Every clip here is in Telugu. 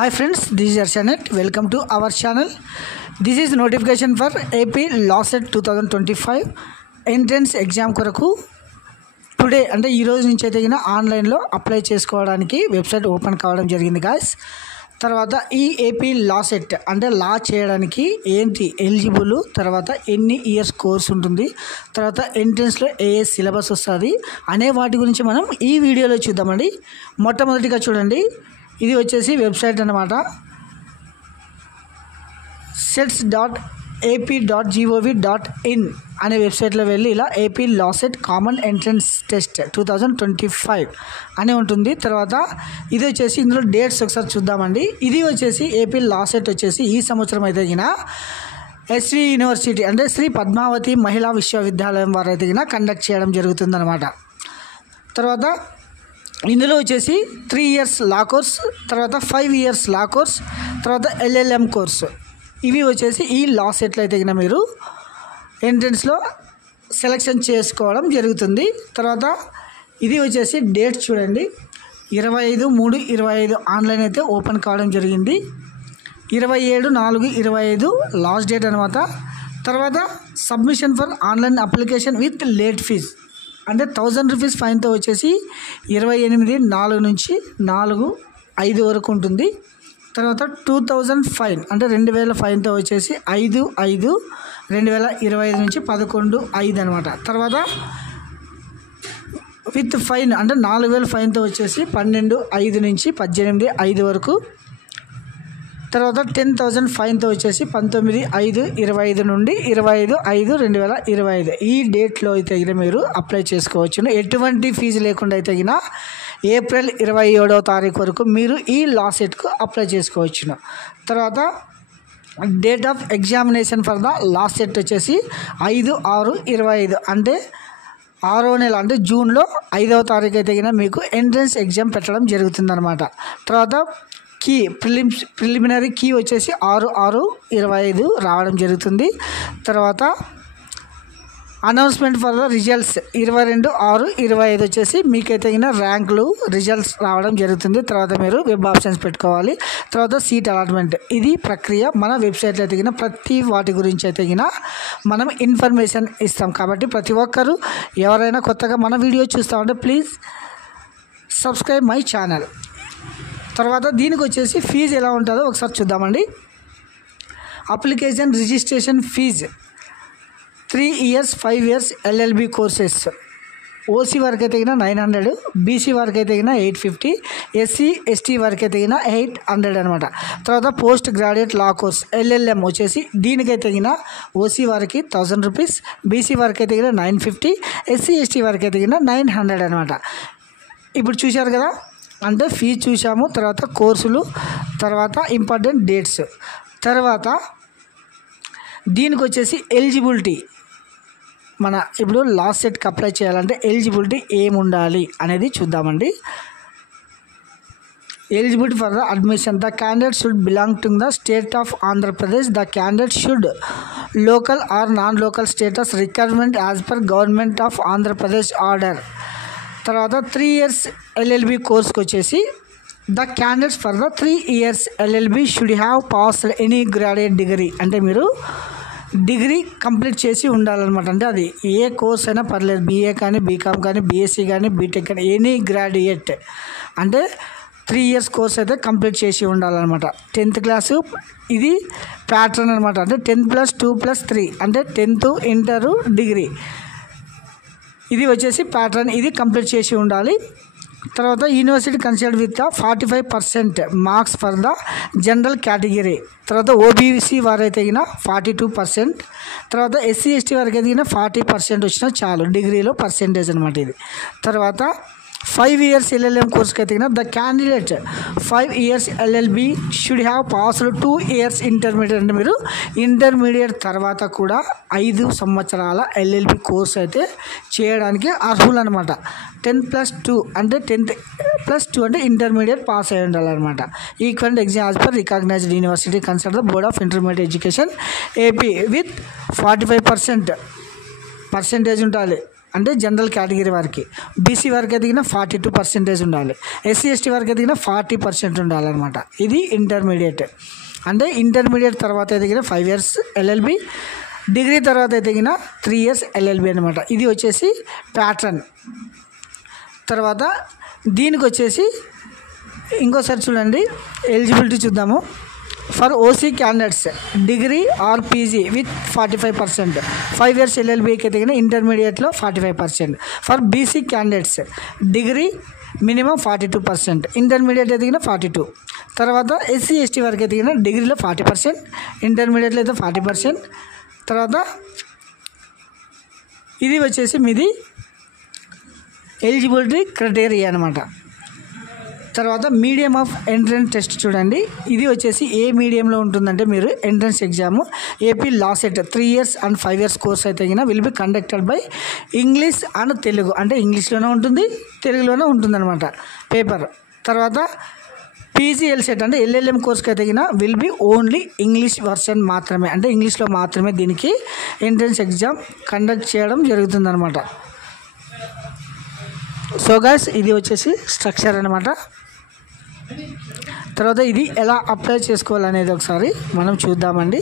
Hi friends, this is Arshanath. Welcome to our channel. This is notification for AP Law Set 2025 entrance exam కొరకు టుడే అంటే ఈ రోజు నుంచి అయితే ఆన్లైన్లో అప్లై చేసుకోవడానికి వెబ్సైట్ ఓపెన్ కావడం జరిగింది గాయ్స్. తర్వాత ఈ ఏపీ లా సెట్ అంటే లా చేయడానికి ఏంటి ఎలిజిబుల్, తర్వాత ఎన్ని ఇయర్స్ కోర్స్ ఉంటుంది, తర్వాత ఎంట్రన్స్లో ఏ సిలబస్ వస్తుంది అనే వాటి గురించి మనం ఈ వీడియోలో చూద్దామండి. మొట్టమొదటిగా చూడండి, ఇది వచ్చేసి వెబ్సైట్ అన్నమాట. sets.ap.gov.in అనే వెబ్సైట్లో వెళ్ళి ఇలా AP law set common entrance test 2025 అని ఉంటుంది. తర్వాత ఇది వచ్చేసి ఇందులో డేట్స్ ఒకసారి చూద్దామండి. ఇది వచ్చేసి ఏపీ లా సెట్ వచ్చేసి ఈ సంవత్సరం అయితే ఎస్వి యూనివర్సిటీ అంటే శ్రీ పద్మావతి మహిళా విశ్వవిద్యాలయం వారు అయితే కండక్ట్ చేయడం జరుగుతుందన్నమాట. తర్వాత ఇందులో వచ్చేసి 3 years లా కోర్స్, తర్వాత 5 years లా కోర్స్, తర్వాత LLM కోర్సు, ఇవి వచ్చేసి ఈ లా సెట్లో అయితే మీరు ఎంట్రన్స్లో సెలెక్షన్ చేసుకోవడం జరుగుతుంది. తర్వాత ఇది వచ్చేసి డేట్ చూడండి, 25/3/25 ఆన్లైన్ అయితే ఓపెన్ కావడం జరిగింది. 27/4/25 లాస్ట్ డేట్ అనమాట. తర్వాత submission for online application with late fees అంటే 1000 రూపీస్ ఫైన్తో వచ్చేసి 28/4 నుంచి 4/5 వరకు ఉంటుంది. తర్వాత 2000 ఫైన్ అంటే 2000 ఫైన్తో వచ్చేసి 5/5/2025 నుంచి 11/5 అనమాట. తర్వాత విత్ ఫైన్ అంటే 4000 ఫైన్తో వచ్చేసి 12/5 నుంచి 18/5 వరకు. తర్వాత 10,000 ఫైన్తో వచ్చేసి 19/5/25 నుండి 25/5/2025 ఈ డేట్లో అయితే మీరు అప్లై చేసుకోవచ్చును. ఎటువంటి ఫీజు లేకుండా అయితే ఏప్రిల్ 27వ తారీఖు వరకు మీరు ఈ లా సెట్కు అప్లై చేసుకోవచ్చును. తర్వాత date of examination for the law set వచ్చేసి 5/6/25 అంటే 6వ నెల అంటే జూన్లో 5వ తారీఖు అయితే మీకు ఎంట్రన్స్ ఎగ్జామ్ పెట్టడం జరుగుతుందన్నమాట. తర్వాత కీ ప్రిలిమినరీ కీ వచ్చేసి 6/6/25 రావడం జరుగుతుంది. తర్వాత అనౌన్స్మెంట్ ఫర్ ద రిజల్ట్స్ 22/6/25 వచ్చేసి మీకైతే ర్యాంకులు రిజల్ట్స్ రావడం జరుగుతుంది. తర్వాత మీరు వెబ్ ఆప్షన్స్ పెట్టుకోవాలి. తర్వాత సీట్ అలాట్మెంట్, ఇది ప్రక్రియ మన వెబ్సైట్లో అయితే ప్రతి వాటి గురించి అయితే మనం ఇన్ఫర్మేషన్ ఇస్తాం. కాబట్టి ప్రతి ఒక్కరు ఎవరైనా కొత్తగా మన వీడియో చూస్తామంటే ప్లీజ్ సబ్స్క్రైబ్ మై ఛానల్. తర్వాత దీనికి వచ్చేసి ఫీజు ఎలా ఉంటుందో ఒకసారి చూద్దామండి. Application registration fee 3 years 5 years LLB courses OC వరకు అయితే 900, బీసీ వరకు అయితే 850, ఎస్సీ ఎస్టీ వరకు అయితే 800 అనమాట. తర్వాత పోస్ట్ గ్రాడ్యుయేట్ లా కోర్స్ LLM వచ్చేసి దీనికైతే ఓసీ వరకు 1000 రూపీస్, బీసీ వరకు అయితే 950, ఎస్సీ ఎస్టీ వరకు అయితే 900 అనమాట. ఇప్పుడు చూశారు కదా, అంటే ఫీజు చూసాము, తర్వాత కోర్సులు, తర్వాత ఇంపార్టెంట్ డేట్స్. తర్వాత దీనికి వచ్చేసి ఎలిజిబిలిటీ, మన ఇప్పుడు లాస్ట్ సెట్కి అప్లై చేయాలంటే ఎలిజిబిలిటీ ఏముండాలి అనేది చూద్దామండి. Eligibility for the admission, the candidate should belong to the state of Andhra Pradesh, the candidate should local are non local status requirement as per government of Andhra Pradesh order. తర్వాత 3 years LLB కోర్స్కి వచ్చేసి the candidates for the 3 years LLB should have passed any graduate degree అంటే మీరు డిగ్రీ కంప్లీట్ చేసి ఉండాలన్నమాట. అంటే అది ఏ కోర్స్ అయినా పర్లేదు, BA కానీ బీకామ్ కానీ BSc కానీ బీటెక్ కానీ ఎనీ గ్రాడ్యుయేట్ అంటే 3 years కోర్స్ అయితే కంప్లీట్ చేసి ఉండాలన్నమాట. 10th క్లాసు ఇది ప్యాటర్న్ అనమాట. అంటే 10+2+3 అంటే 10th ఇంటరు డిగ్రీ, ఇది వచ్చేసి ప్యాటర్న్, ఇది కంప్లీట్ చేసి ఉండాలి. తర్వాత university considered with 45% marks for the general category. తర్వాత ఓబీసీ వారైతే 42%, తర్వాత ఎస్సీ ఎస్టీ వారికి అయితే 40% వచ్చినా చాలు, డిగ్రీలో పర్సెంటేజ్ అనమాట ఇది. తర్వాత 5 years LLM కోర్స్కి అయితే the candidate 5 years LLB should have passed 2 years intermediate అంటే మీరు ఇంటర్మీడియట్ తర్వాత కూడా 5 సంవత్సరాల LLB కోర్స్ అయితే చేయడానికి అర్హులు అనమాట. 10+2 అంటే 10+2 అంటే ఇంటర్మీడియట్ పాస్ అయి ఉండాలన్నమాట. Equivalent exam as per recognised university consult the board of intermediate education AP with 45% percentage ఉండాలి. అంటే జనరల్ కేటగిరీ వారికి. బీసీ వారికి ఎదిగిన 42% ఉండాలి. ఎస్సీ ఎస్టీ వారికి ఎదిగిన 40% ఉండాలన్నమాట. ఇది ఇంటర్మీడియట్. అంటే ఇంటర్మీడియట్ తర్వాత ఎదిగిన 5 years LLB, డిగ్రీ తర్వాత ఎదిగిన 3 years LLB అనమాట. ఇది వచ్చేసి ప్యాటర్న్. తర్వాత దీనికి వచ్చేసి ఇంకోసారి చూడండి, ఎలిజిబిలిటీ చూద్దాము. For OC candidates degree or PG with 45%, 5 years LLBకి ఎదిగిన ఇంటర్మీడియట్లో 45%. For BC candidates degree minimum 42%, intermediate ఎదిగిన 42. తర్వాత ఎస్సీ ఎస్టీ వరకు ఎదిగిన డిగ్రీలో 40%, ఇంటర్మీడియట్లో అయితే 40%. తర్వాత ఇది వచ్చేసి మీది ఎలిజిబిలిటీ క్రైటీరియా అనమాట. తర్వాత మీడియం ఆఫ్ ఎంట్రన్స్ టెస్ట్ చూడండి. ఇది వచ్చేసి ఏ మీడియంలో ఉంటుందంటే మీరు entrance exam AP law CET 3 years and 5 years course అయితే will be conducted by English and Telugu. అంటే ఇంగ్లీష్లోనే ఉంటుంది, తెలుగులోనే ఉంటుందన్నమాట పేపర్. తర్వాత పీజీఎల్ సెట్ అంటే LLM కోర్స్కి అయితే will be only English version మాత్రమే. అంటే ఇంగ్లీష్లో మాత్రమే దీనికి ఎంట్రన్స్ ఎగ్జామ్ కండక్ట్ చేయడం జరుగుతుందన్నమాట. సో గైస్, ఇది వచ్చేసి స్ట్రక్చర్ అనమాట. తర్వాత ఇది ఎలా అప్లై చేసుకోవాలనేది ఒకసారి మనం చూద్దామండి.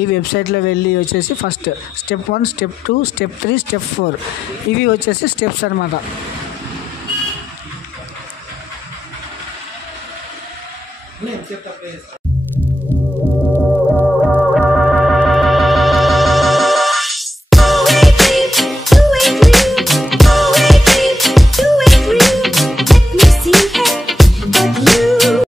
ఈ వెబ్సైట్లో వెళ్ళి వచ్చేసి first step 1, step 2, step 3, step 4 ఇవి వచ్చేసి స్టెప్స్ అనమాట.